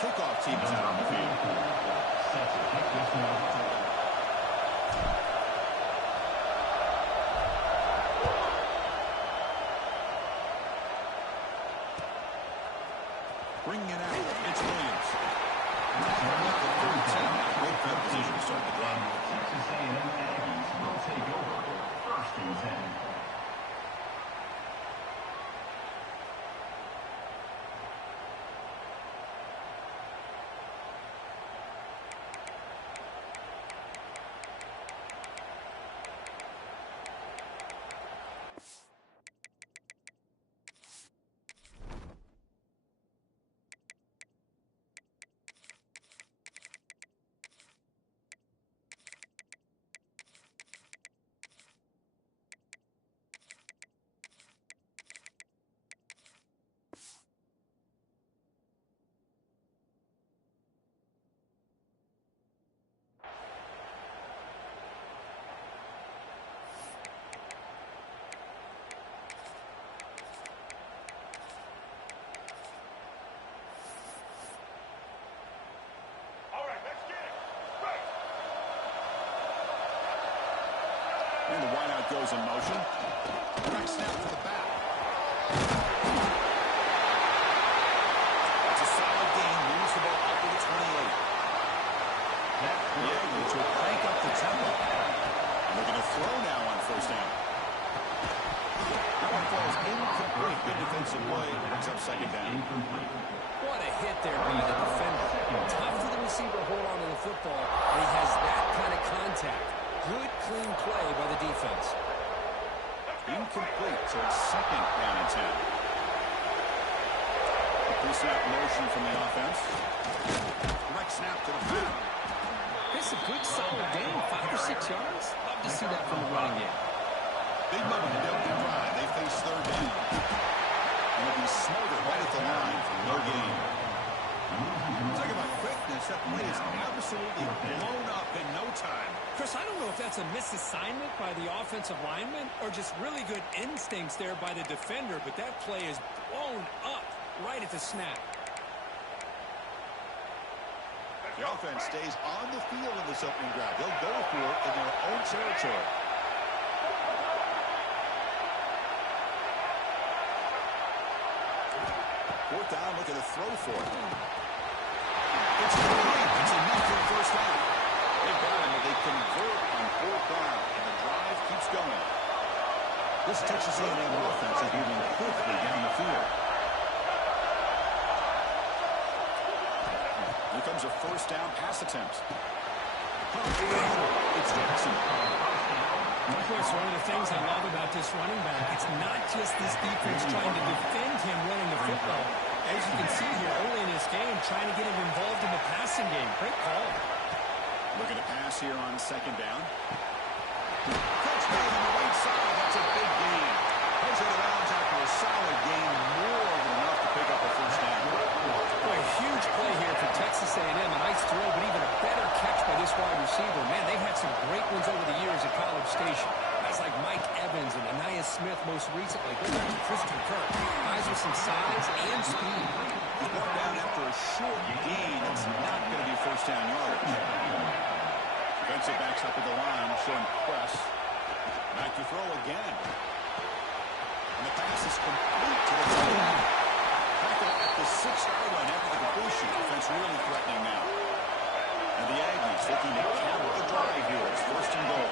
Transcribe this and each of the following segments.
kickoff team is out on the field. Bringing it out, it's Williams. Tackling at the 13. Great field position to start the drive. Texas A&M Aggies will take over 1st and 10. And the wideout goes in motion. Direct snap to the back. It's a solid gain. Moves the ball up to the 28. The Aggies will crank up the tempo. Looking to throw now on 1st down. That one falls incomplete. Good defensive play. Brings up 2nd down. What a hit there by the defender. Tough for the receiver to hold on to the football, and he has that kind of contact. Good, clean play by the defense. Incomplete, so it's 2nd down and 10. Pre-snap motion from the offense. Direct snap to the back. It's a good, solid game, 5 or 6 yards. Love to see that from the running game. Big moment to build the drive. They face 3rd down. And it'll be smothered right at the line for no gain. Talk about quickness. That play is absolutely blown up in no time. Chris, I don't know if that's a misassignment by the offensive lineman or just really good instincts there by the defender, but that play is blown up right at the snap. The offense stays on the field in this opening drive. They'll go for it in their own territory. Fourth down, looking to throw for it. It's great. It's enough for the 1st down. They got him, but they convert on 4th down, and the drive keeps going. This Texas A&M offense is moving quickly down the field. Here comes a 1st down pass attempt. It's Jackson. Chris, one of the things I love about this running back, it's not just this defense trying to defend him running the football. As you can see here early in this game, trying to get him involved in the passing game. Great call. Looking to pass here on 2nd down. Touchdown on the right side. That's a big gain. Goes out of bounds after a solid gain. More than enough to pick up a 1st down. Boy, huge play here for Texas A&M. A nice throw, but even a better catch by this wide receiver. Man, they've had some great ones over the years at College Station. Guys like Mike Evans and Anaya Smith most recently. Go back to Christian Kirk. Guys with some size and speed. He's brought down after a short gain. It's not going to be 1st down yardage. Defensive backs up at the line, showing press. Back to throw again. And the pass is complete to the tight end. Tackle at the 6-yard line after the completion. Defense really threatening now. And the Aggies looking to cap the drive here. It's 1st and goal.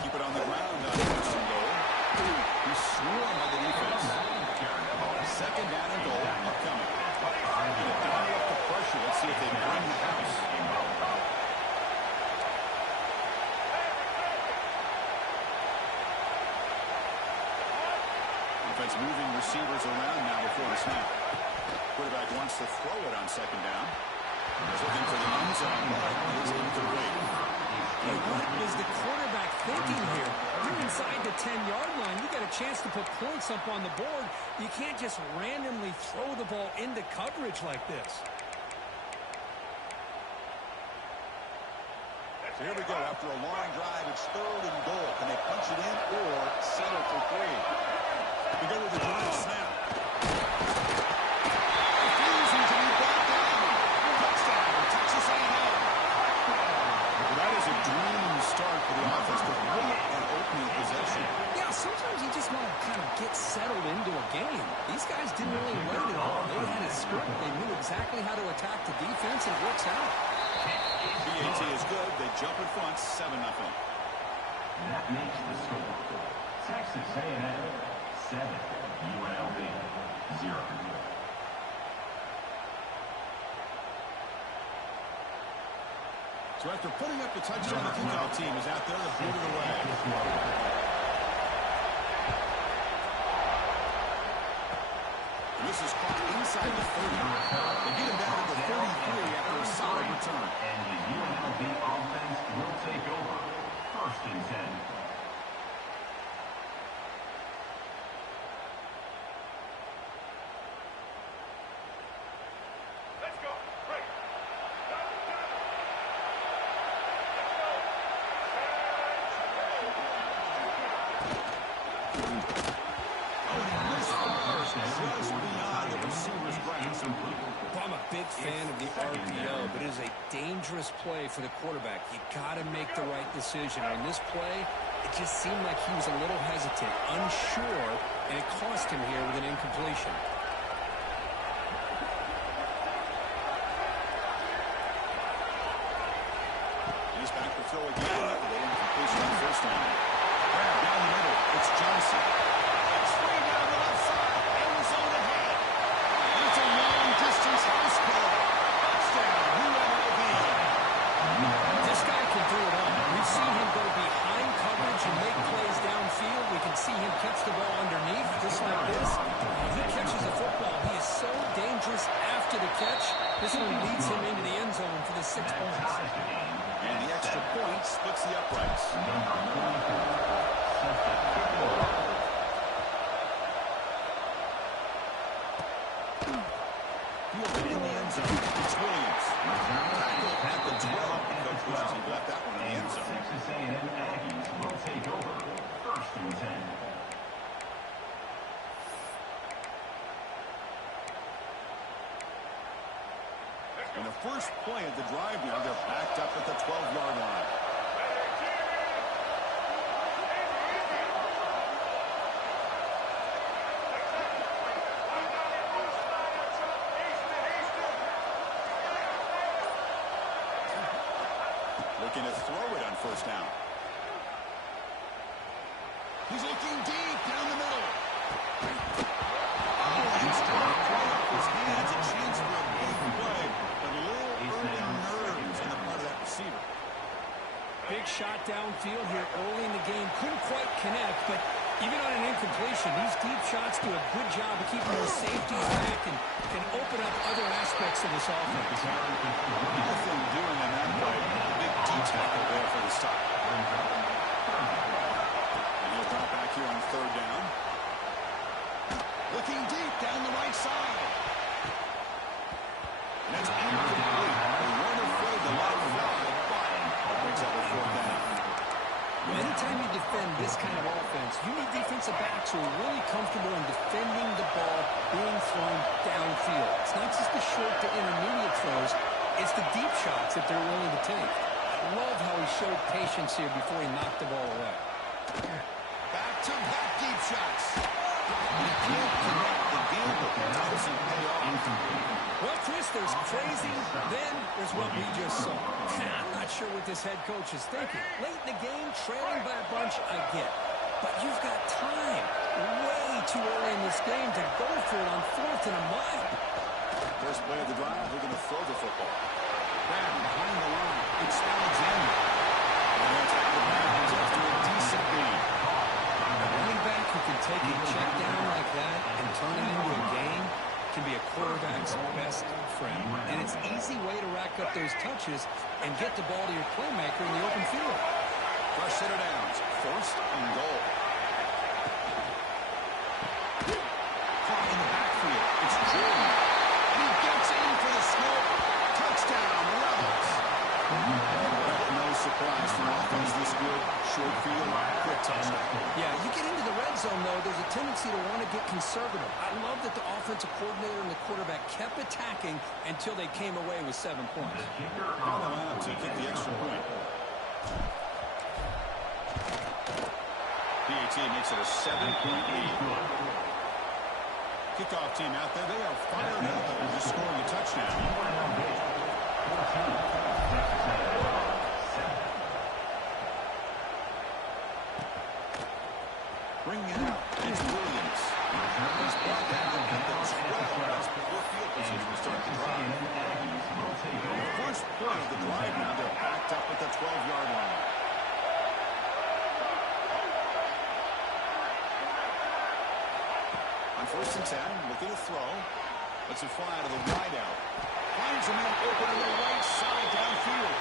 Keep it on the ground on 1st and goal. He's swarmed by the defense. 2nd down and goal upcoming. Dial up the pressure. Let's see if they bring the house. Defense moving receivers around now before the snap. Quarterback wants to throw it on 2nd down. He's looking for the end zone, but it is incomplete. Hey, what is the quarterback thinking here? You're inside the 10-yard line. You got a chance to put points up on the board. You can't just randomly throw the ball into coverage like this. So here we go. After a long drive, it's 3rd and goal. Can they punch it in or settle for 3? We go with the direct snap. defense, and it works out. PAT is good. They jump in front, 7-0. That makes the score. Texas A&M 7, UNLV 0. So after putting up the touchdown, the kickoff team is out there to boot it away. And this is caught inside the 30. They get him down to the 33 after a solid return. And the UNLV offense will take over. 1st and 10. I'm a big fan of the RPO, but it is a dangerous play for the quarterback. You got to make the right decision. On this play, it just seemed like he was a little hesitant, unsure, and it cost him here with an incompletion. He's back to throw again after the incompletion on 1st down. Down the middle, it's Johnson. It's way down the left side, and he's on ahead. It's a long-distance house call. Touchdown, UNLV. This guy can do it all. We've seen him go behind coverage and make plays downfield. We can see him catch the ball underneath, just like this. When he catches the football, he is so dangerous after the catch. This one leads him into the end zone for the 6 points. And the extra point splits the uprights. Fielded in the end zone. It's Williams. Tackle at the 12. Coach wishes he left that one in the end zone. Texas A&M Aggies will take over. 1st and 10. In the first play of the drive now, they're backed up at the 12-yard line. Looking to throw it on 1st down. He's looking deep down the middle. Oh, it's dropped right off his hands. A chance for a big play. But a little early nerves on the part of that receiver. Big shot downfield here early in the game. Couldn't quite connect, but even on an incompletion, these deep shots do a good job of keeping those safeties back and can open up other aspects of this offense. Nothing doing in that play. A big D-tackle there for the stop. And he'll drop back here on 3rd down. Looking deep down the right side. And that's incomplete. They weren't afraid to let it fly, but brings up a 4th down. Anytime you defend this kind of offense, you need defensive backs who are really comfortable in defending the ball being thrown downfield. It's not just the short to intermediate throws, it's the deep shots that they're willing to take. I love how he showed patience here before he knocked the ball away. Back-to-back deep shots. You can't connect the game, but that doesn't pay off. Well, Chris, there's crazy, then there's what we just saw. I'm not sure what this head coach is thinking. Late in the game, trailing by a bunch, I get. But you've got time, way too early in this game to go for it on 4th and a mile. First play of the drive, they're going to throw the football. Back behind the line, it's Alexander. And that's out of bounds after a decent lead. A running back who can take a check down like that and turn it into a game can be a quarterback's best friend. And it's an easy way to rack up those touches and get the ball to your playmaker in the open field. First set of downs, 1st and goal. Caught in the backfield, it's Jordan. And he gets in for the score. Touchdown, Rebels. No surprise from offense this good. Short field, quick touchdown. Yeah, you get into the red zone, though, there's a tendency to want to get conservative. I love that the offensive coordinator and the quarterback kept attacking until they came away with 7 points. On the line to kick the extra point. PAT makes it a 7-point lead. Kickoff team out there, they are fired up after just scoring a touchdown. Bringing it out. It's Williams. He's brought that up at the 12 as before field position to start the drive. The first play of the drive now, they're backed up at the 12-yard line. On 1st and 10, looking to throw. Let's it fly to the wideout. Finds a man open on the right side downfield.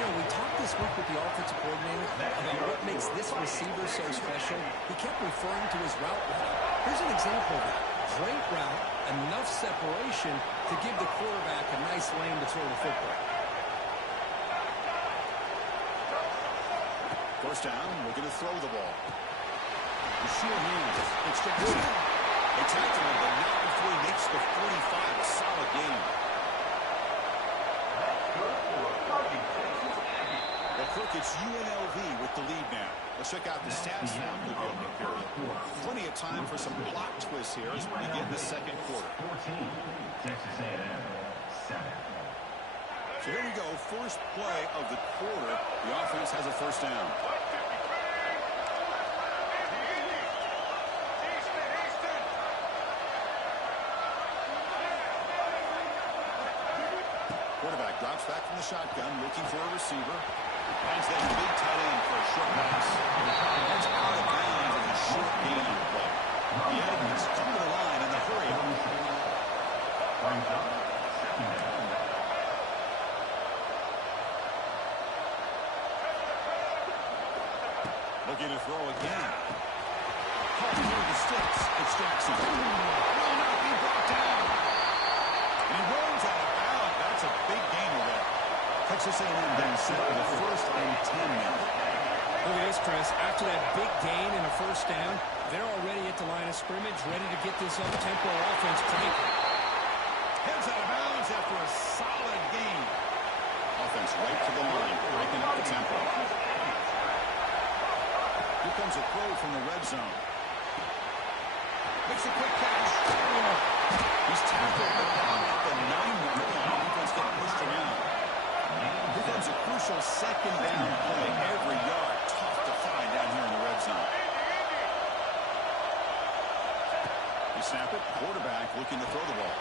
You know, we talked this week with the offensive coordinator about what makes this receiver so special. He kept referring to his route running. Here's an example of that. Great route, enough separation to give the quarterback a nice lane to throw the football. First down, looking to throw the ball. The sure hands. It's Jackson. They tackle him, but not before he makes the 45. A solid game. It's UNLV with the lead now. Let's check out the stats now for the opening period. Plenty of time for some block twists here as we begin the second quarter. 14, Texas A&M, 7. So here we go. First play of the quarter. The offense has a first down. Quarterback drops back from the shotgun, looking for a receiver. Finds that big tight end for a short pass. That's out of bounds as a short gain on the play. The Aggies come to the line in the hurry-up. Looking to throw again. Caught near the sticks. It's Jackson. Will not be brought down. And he rolls out of bounds. That's a big gainer there. Texas A&M getting set for the 1st and 10 now. Look at this, Chris. After that big gain and a first down, they're already at the line of scrimmage, ready to get this up-tempo offense cranking. Heads out of bounds after a solid gain. Offense right to the line, breaking up the tempo. Here comes a throw from the red zone. Makes a quick catch. He's tackled at the 9-yard line. Offense getting pushed around. Here comes a crucial second down play. Every yard tough to find down here in the red zone. They snap it. Quarterback looking to throw the ball.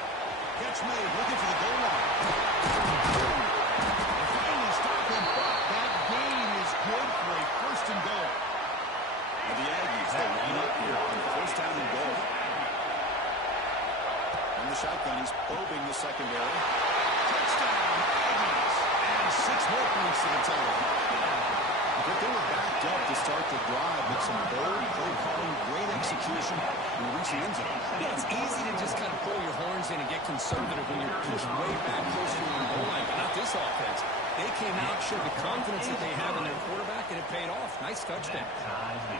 Catch made. Looking for the goal line. They finally stop him, but that gain is good for a 1st and goal. And the Aggies, they line up here on 1st down and goal. From the shotgun, he's probing the secondary. Touchdown, Aggies. 6 more points to the total. But they were backed up to start the drive with some bold play calling, great execution, and reach the end zone. Yeah, it's easy to just kind of pull your horns in and get conservative when you're pushed way back closer to the goal line, but not this offense. They came out, showed the confidence that they have in their quarterback, and it paid off. Nice touchdown.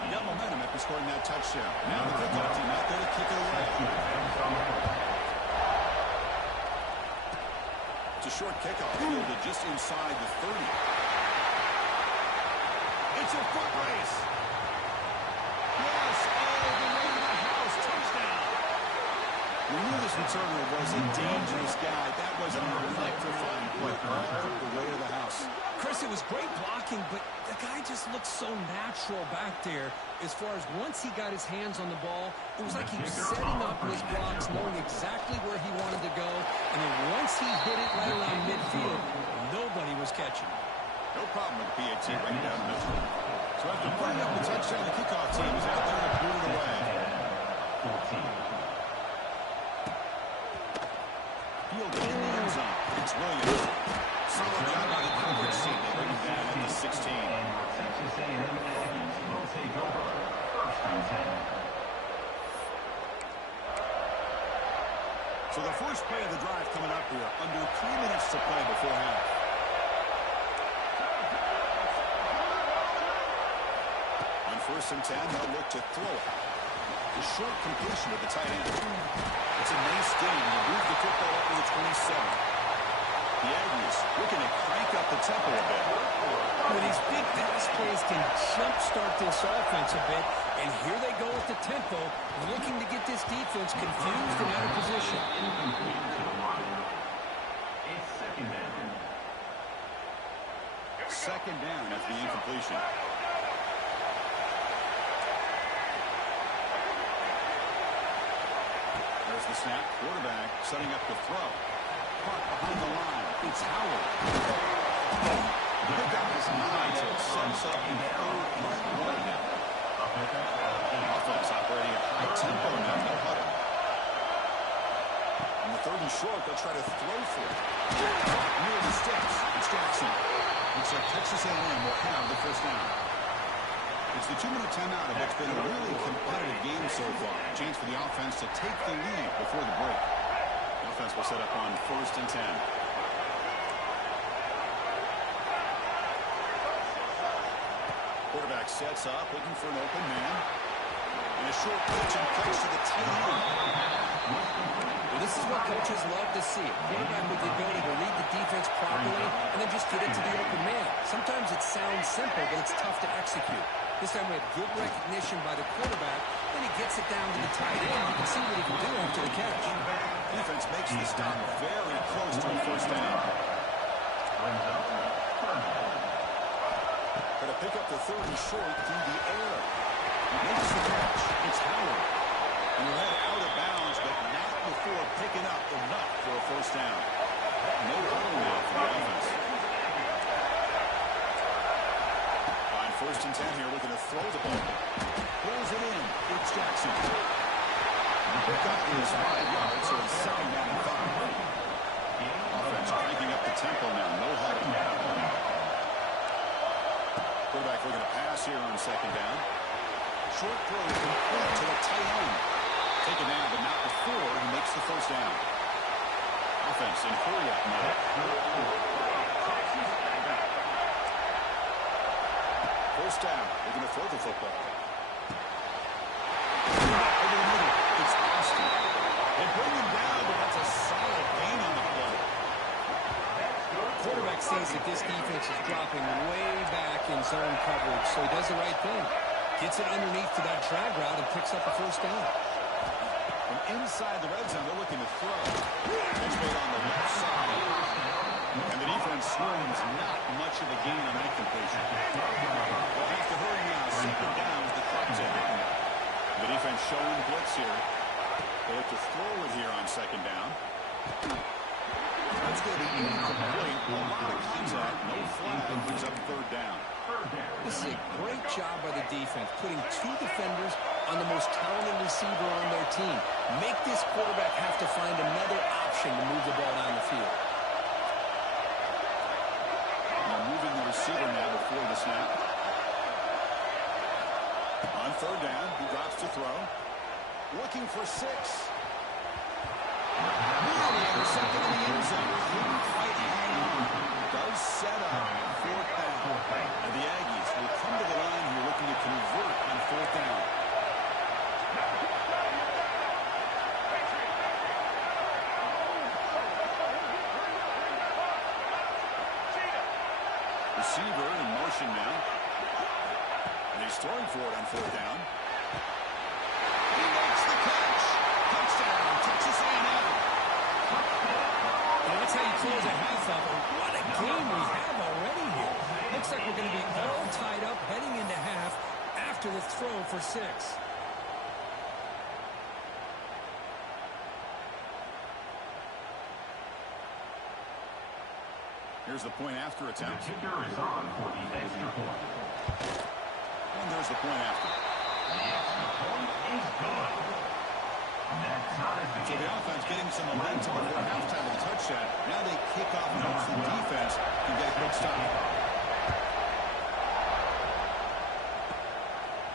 Got momentum after scoring that touchdown. Now the kickoff team out there to kick it away. It's a short kickoff fielded just inside the 30. It's a foot race. Yes, all the way to the house. Touchdown. We knew this returner was a dangerous guy. That was an electrifying play all the way to the house. Chris, it was great blocking, but the guy just looked so natural back there as far as once he got his hands on the ball, it was like he was setting up his blocks, knowing exactly where he wanted to go, and then once he hit it right around midfield, nobody was catching him. No problem with the PAT right down the middle. So after putting up the touchdown, the kickoff team is out there to boot it away. Fielded in the end zone. It's Williams. Solid job by the coverage team. They bring it down at the 16. Texas A&M Aggies will take over 1st and 10. So the first play of the drive coming up here. Under 3 minutes to play before half. On 1st and 10, they'll look to throw it. The short completion with the tight end. It's a nice gain. They move the football up to the 27. The Aggies looking to crank up the tempo a bit. Well, these big pass plays can jumpstart this offense a bit, and here they go at the tempo, looking to get this defense confused and out of position. It's 2nd down. second down after the incompletion. There's the snap. Quarterback setting up the throw. Caught behind the line. It's Howard. Pick up his nine, so it sets up in third and 1. Offense operating at high tempo now. No huddle. On the 3rd and short, they'll try to throw for it. Near the sticks. It's Jackson. Looks like Texas A&M will have the first down. It's the 2-minute timeout of what's been a really competitive game so far. A chance for the offense to take the lead before the break. The offense will set up on 1st and 10. Quarterback sets up, looking for an open man. And a short pitch and catch to the tight end. Well, this is what coaches love to see. A quarterback with the ability to read the defense properly and then just get it to the open man. Sometimes it sounds simple, but it's tough to execute. This time we have good recognition by the quarterback, then he gets it down to the tight end. You can see what he can do after the catch. Defense makes the stop very close to a first down. Going to pick up the 3rd and short through the air. Makes the catch. It's Howard. And led out of bounds, but not before picking up enough for a first down. No huddle now for the offense. On 1st and 10 here, looking to throw the ball. Pulls it in. It's Jackson. The pickup is 5 yards, so it's 2nd down and 5. Offense cranking up the tempo now. No huddle. Quarterback looking to pass here on 2nd down. Short throw complete to the tight end. Taken down, but not before he makes the first down. Offense in hurry-up mode. First down. Looking to throw the football. Over the middle. It's Austin. They bring him down, but that's a solid gain on the play. Quarterback sees that this defense is dropping way back in zone coverage, so he does the right thing. Gets it underneath to that drag route and picks up a first down. From inside the red zone, they're looking to throw. It's made on the left side. And the defense swings not much of a gain on that completion. They'll have to hurry now. 2nd down with the clock's in. The defense showing blitz here. They have to throw it here on 2nd down. That's going to be incomplete. A lot of contact. No flag. Brings up 3rd down. This is a great job by the defense, putting 2 defenders on the most talented receiver on their team. Make this quarterback have to find another option to move the ball down the field. Now moving the receiver now before the snap. On 3rd down, he drops to throw. Looking for 6. Nearly intercepted in the end zone. Couldn't quite hang on. Does set up 4th down. And the Aggies will come to the line here looking to convert on 4th down. Receiver in motion now. And he's throwing for it on 4th down. He makes the catch. Touchdown, Texas A&M. And that's how you close a half up. What a game we have already here. Looks like we're going to be all tied up heading into half after the throw for 6. Here's the point after attempt. The kicker is on for the extra point. And there's the point after. The extra point is good. So the offense getting some momentum before halftime with a touchdown. Now they kick off and hopes the defense can get a quick stop.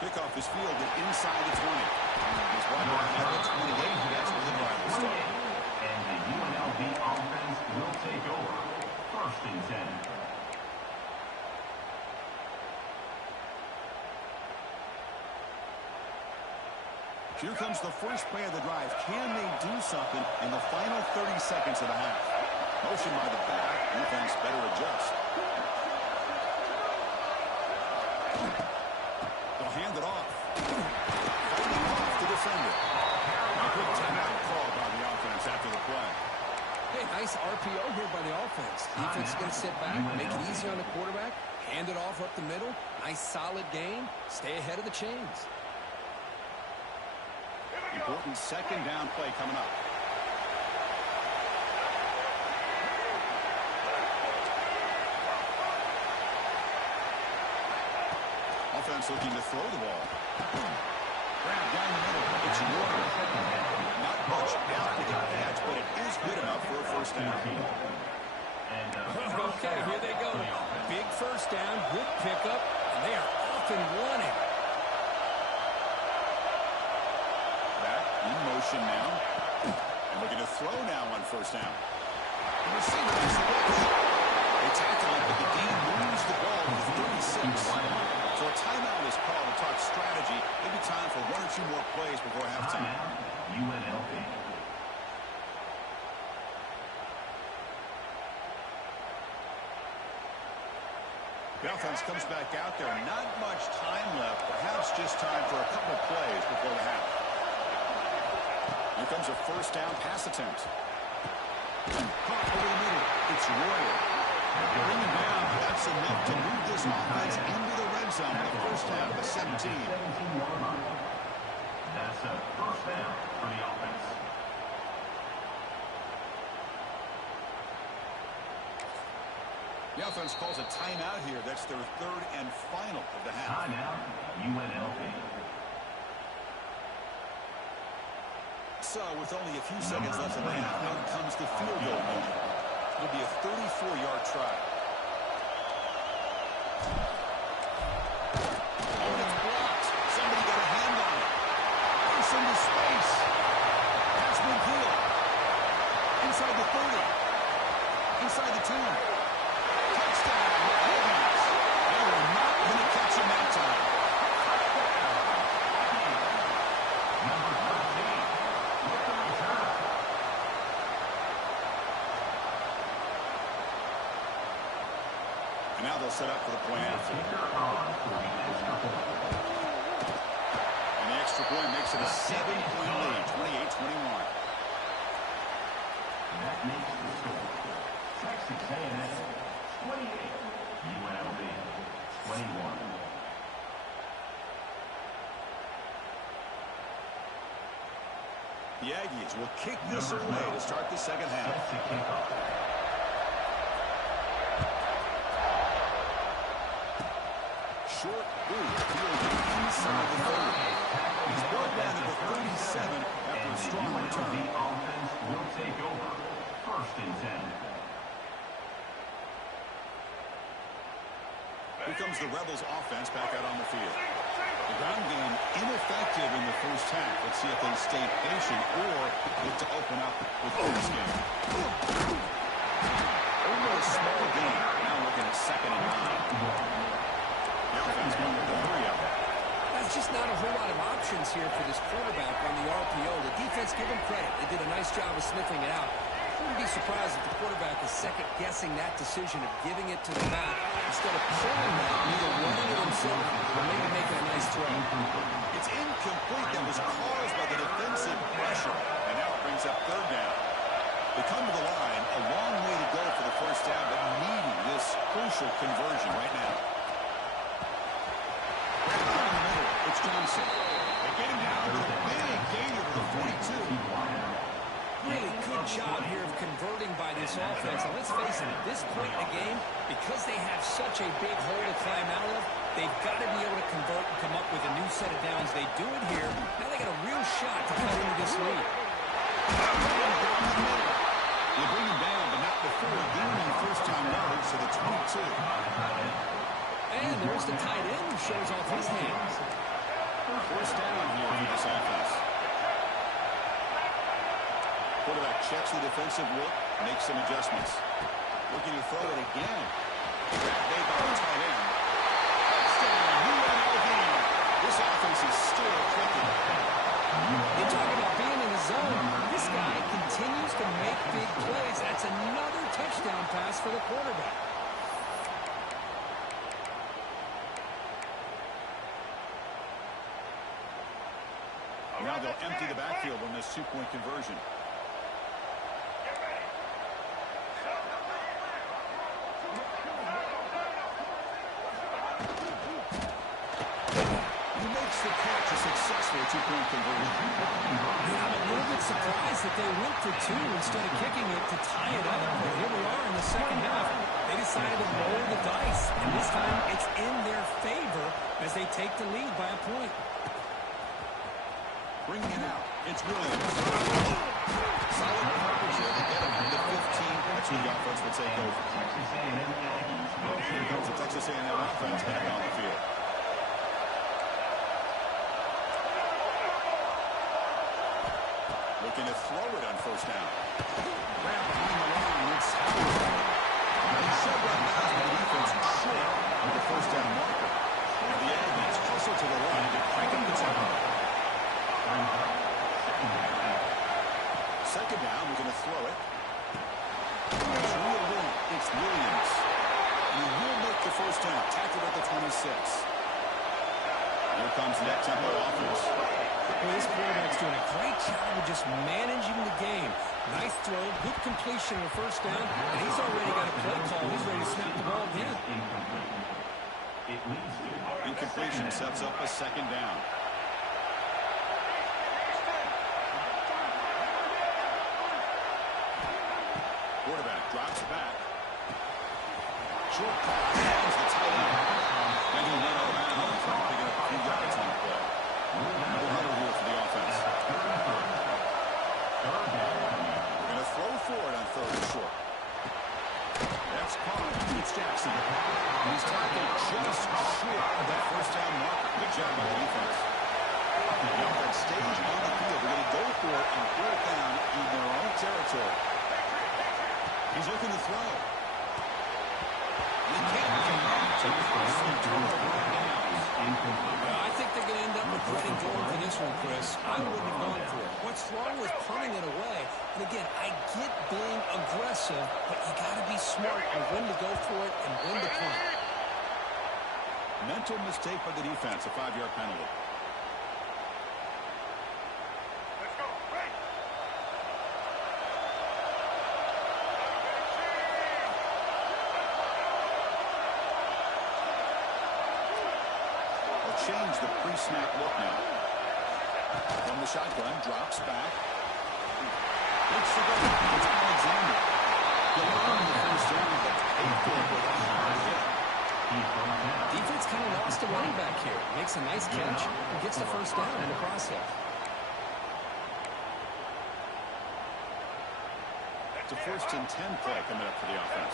Kickoff is fielded inside the 20. He's wide open at the 28. That's where the drive will start. And the UNLV offense will take over. 1st and 10. Here comes the first play of the drive. Can they do something in the final 30 seconds of the half? Motion by the back. Defense better adjust. They'll hand it off. Fighting off the defender. A quick timeout called by the offense after the play. Hey, nice RPO here by the offense. Defense is going to sit back, make it easy on the quarterback, Hand it off up the middle. Nice solid gain. Stay ahead of the chains. Important second down play coming up. Offense looking to throw the ball. Grab down the middle. It's Warner. Not much after the catch, but it is good enough for a first down. Okay, here they go. Big first down, good pickup, and they are off and running. Back in motion now. And looking to throw now on first down. The receiver makes the rush. They tackle it, but the game moves the ball to 36. So a timeout is called to talk strategy. Maybe time for one or two more plays before halftime. UNLV. The offense comes back out there. Not much time left. Perhaps just time for a couple of plays before the half. Here comes a first down pass attempt. Caught over the middle. It's Royer. Bringing down. That's enough to move this offense into the red zone for the first down of the 17. That's a first down for the offense. The offense calls a timeout here. That's their third and final of the half. Timeout, UNLV. So, with only a few seconds left in the half, out comes the field goal moment. It'll be a 34-yard try. Oh, it's blocked. Somebody got a hand on it. Burst into space. Pass midfield. Inside the 30. Inside the 10. Touchdown. Higgins. They were not going to catch him that time. Number 13. And now they'll set up for the point after. And the extra point makes it a 7-point lead, 28-21. That makes the score. Texas A&M 28, UNLV 21. The Aggies will kick this away to start the second half. That's the kickoff. Short boot fielded inside the 30. He's brought down to the 37 after a strong return. The offense will take over. First and 10. Here comes the Rebels offense back out on the field. The ground game ineffective in the first half. Let's see if they stay patient or look to open up with this game. Over a small game. Now looking at second and 9. The offense going with the hurry up. That's just not a whole lot of options here for this quarterback on the RPO. The defense, give them credit. They did a nice job of sniffing it out. Wouldn't be surprised if the quarterback is second-guessing that decision of giving it to the back instead of pulling that, either running it himself or maybe making a nice throw. It's incomplete. That was caused by the defensive pressure. And now it brings up third down. They come to the line. A long way to go for the first down, but needing this crucial conversion right now. Right down in the middle, it's Johnson. They get him down with a big gain over the 42. Really good job here of converting by this offense. And let's face it, at this point in the game, because they have such a big hole to climb out of, they've got to be able to convert and come up with a new set of downs. They do it here. Now they got a real shot to cut into this lead. They bring him down, but not before gaining first-time yardage to the 22. And there's the tight end who shows off his hands. First down here for this offense. Quarterback checks the defensive look, makes some adjustments. Looking to throw it again. Grab made by the tight end. Touchdown, UNLV. This offense is still clicking. You talk about being in the zone. This guy continues to make big plays. That's another touchdown pass for the quarterback. Now they'll empty the backfield on this two-point conversion. makes the catch a successful two-point conversion. Yeah, I'm a little bit surprised that they went for two instead of kicking it to tie it up. But here we are in the second half. They decided to roll the dice, and this time it's in their favor as they take the lead by a point. Bringing it out, it's Williams. Solid coverage here to get him to 15. That's who the offense will take over. Here comes the Texas A&M offense back on the field. Looking to throw it on first down. Grab behind the line, it's Howard. They shove that pass to the defense short of the first down marker. And the Aggies hustle to the line to crank up the tempo. Second down, we're going to throw it. It's reeled in. It's Williams. And he will make the first down. Tackled at the 26. Here comes the tempo offense. Well, this quarterback's doing a great job of just managing the game. Nice throw, good completion on first down, and he's already got a play call. He's ready to snap the ball again. Incompletion sets up a second down. Quarterback drops back. Short pass finds the tight end. And he'll run out of bounds, picking up a few yards on the play. No huddle here for the offense. We're going to throw forward on third and short. That's caught. It's Jackson. He's tackled just short of that first down marker. Good job by the defense. The offense stays on the field. They're going to go for it and pull it down in their own territory. He's looking to throw. He can't connect to pass and turnover on downs. Well, I think they're going to end up regretting going for this one, Chris. I wouldn't have gone for it. What's wrong with punting it away? And again, I get being aggressive, but you got to be smart on when to go for it and when to punt. Mental mistake by the defense, a 5-yard penalty. Change the pre-snap look now. From the shotgun, drops back. Looks to go. It's Alexander. He'll earn the first down, but paid for it with a hard hit. Defense kind of lost a running back here. Makes a nice catch and gets the first down in the process. It's a 1st and 10 play coming up for the offense.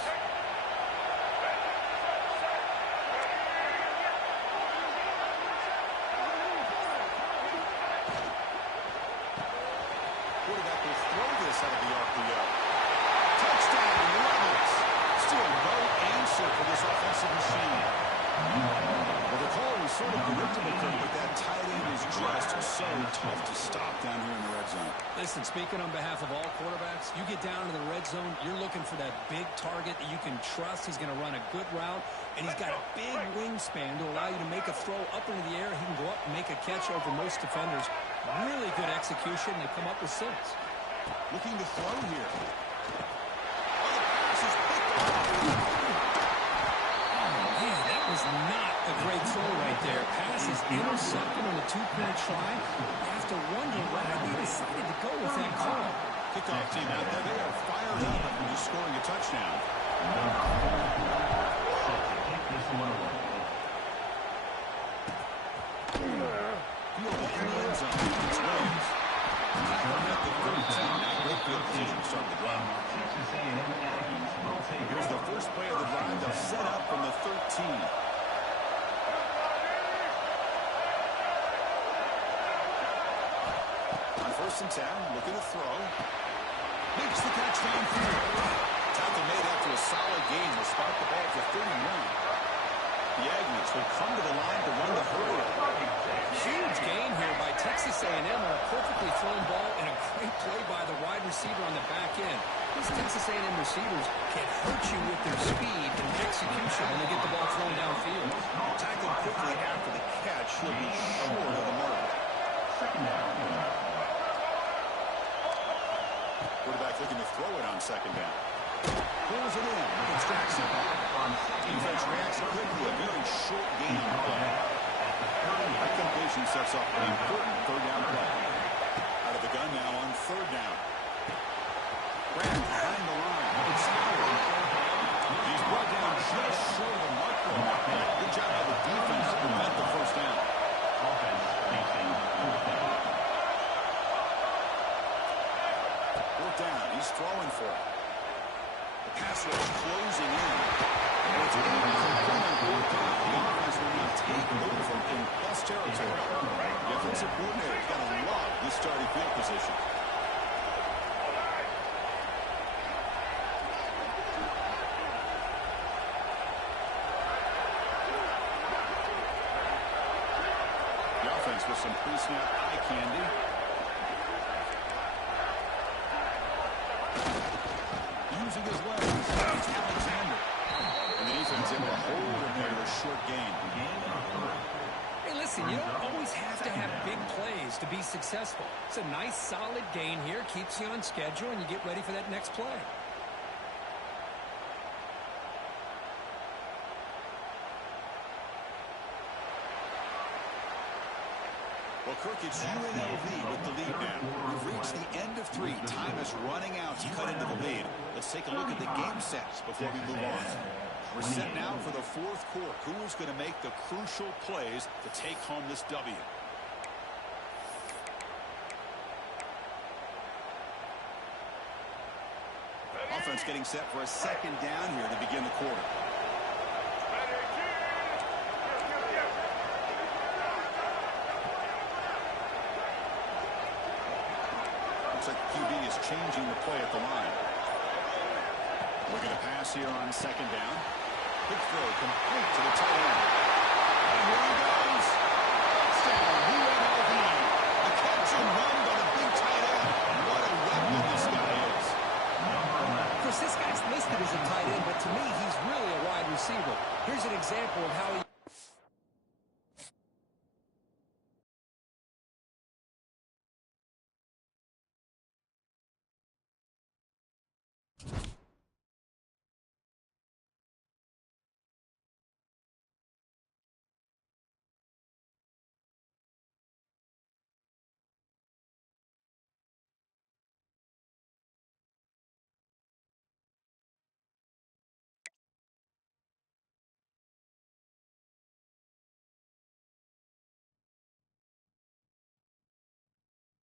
Quarterback will throw this out of the RPO. Touchdown, Rebels. Still no answer for this offensive machine. Well, the call was sort of predictable, but that tight end is just so tough to stop down here in the red zone. Listen, speaking on behalf of all quarterbacks, you get down into the red zone, you're looking for that big target that you can trust. He's going to run a good route, and he's got a big wingspan to allow you to make a throw up into the air. He can go up and make a catch over most defenders. Really good execution. They come up with 6. Looking to throw here. Oh, the pass is picked off. Man, that was not a great throw right there. Pass is intercepted on a 2-point try. You have to wonder why they decided to go with that call. Kickoff team out there. They are fired up after just scoring a touchdown. Field in the end zone. It's Williams. Tackled at the 13. Now with good position to start the drive. Here's the first play of the drive. They'll set up from the 13. On 1st and 10, looking to throw. Makes the catch downfield. Tackle made after a solid game will start the ball for 31. The Aggies will come to the line to run the hurry. Huge gain here by Texas A&M on a perfectly thrown ball and a great play by the wide receiver on the back end. These Texas A&M receivers can hurt you with their speed and execution when they get the ball thrown downfield. Tackled quickly after the catch. He'll be short of the mark. Quarterback looking to throw it on 2nd down. Pulls it in. It's Jackson. Defense reacts quickly. A very short game on the play. That completion sets picks up an important third down play. Out of the gun now on third down. Grant behind the line. It's Howard. He's brought down just short of the marker. Good job by the defense to prevent the first down. Offense facing fourth down. Fourth down. He's throwing for it. The pass rush closing in. It's going to be complete on fourth down. The offense will now take over in plus territory. The offensive coordinator's got to love this starting field position. With some pre-snap eye candy. Using his legs. It's Alexander. And the defense able to hold him there to a short gain. Hey, listen, you don't always have to have big plays to be successful. It's a nice, solid gain here. Keeps you on schedule, and you get ready for that next play. Well, Kirk, it's UNLV with the lead now. We've reached the end of 3. Time is running out to cut into the lead. Let's take a look at the game sets before we move on. We're set now for the fourth quarter. Who is going to make the crucial plays to take home this W? Offense getting set for a second down here to begin the quarter. Looks like the QB is changing the play at the line. We're going to pass here on second down. Quick throw complete to the tight end. And here we go.